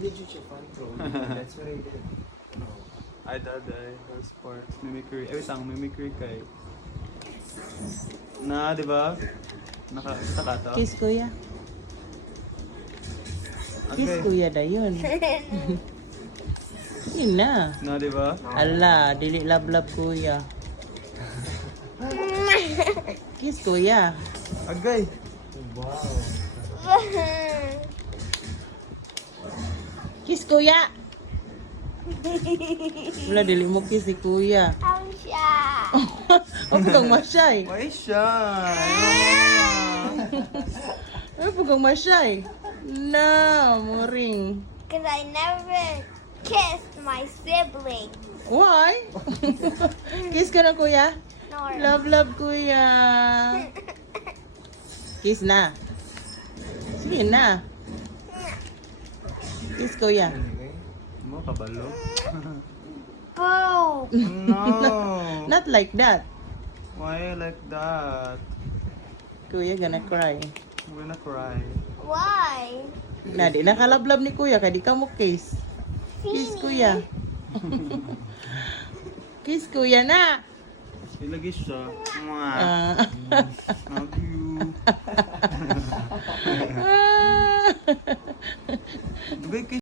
did you check on That's what I did. No. Ay, daday. Sports. Mimicry. Ay, wait mimicry kay. Na, di ba? Nakakita ka to? Kiss kuya. Kiss Okay. kuya da yun. Yun na. Na, di ba? Ala, dili love kuya. Kiss kuya. Agay. Wow. Kiss kuya. Wala, dili mo kiss si kuya. Ang siya. Huwag kang masyay. Why siya? Huwag kang masyay. No, muring. Because I never kissed my sibling. Why? Kiss ka na kuya? No. Love kuya. Kiss na. Sige na. Kiss kuya. Okay. Mo, kabalo. Boo. No. Not like that. Why like that? Kuya gonna cry. I'm gonna cry. Why? Na di nakalablab ni kuya kaya di ka mo kiss. Kiss kuya. Kiss kuya na. Ilagay siya. Mwah. Ah. Love you. Bagay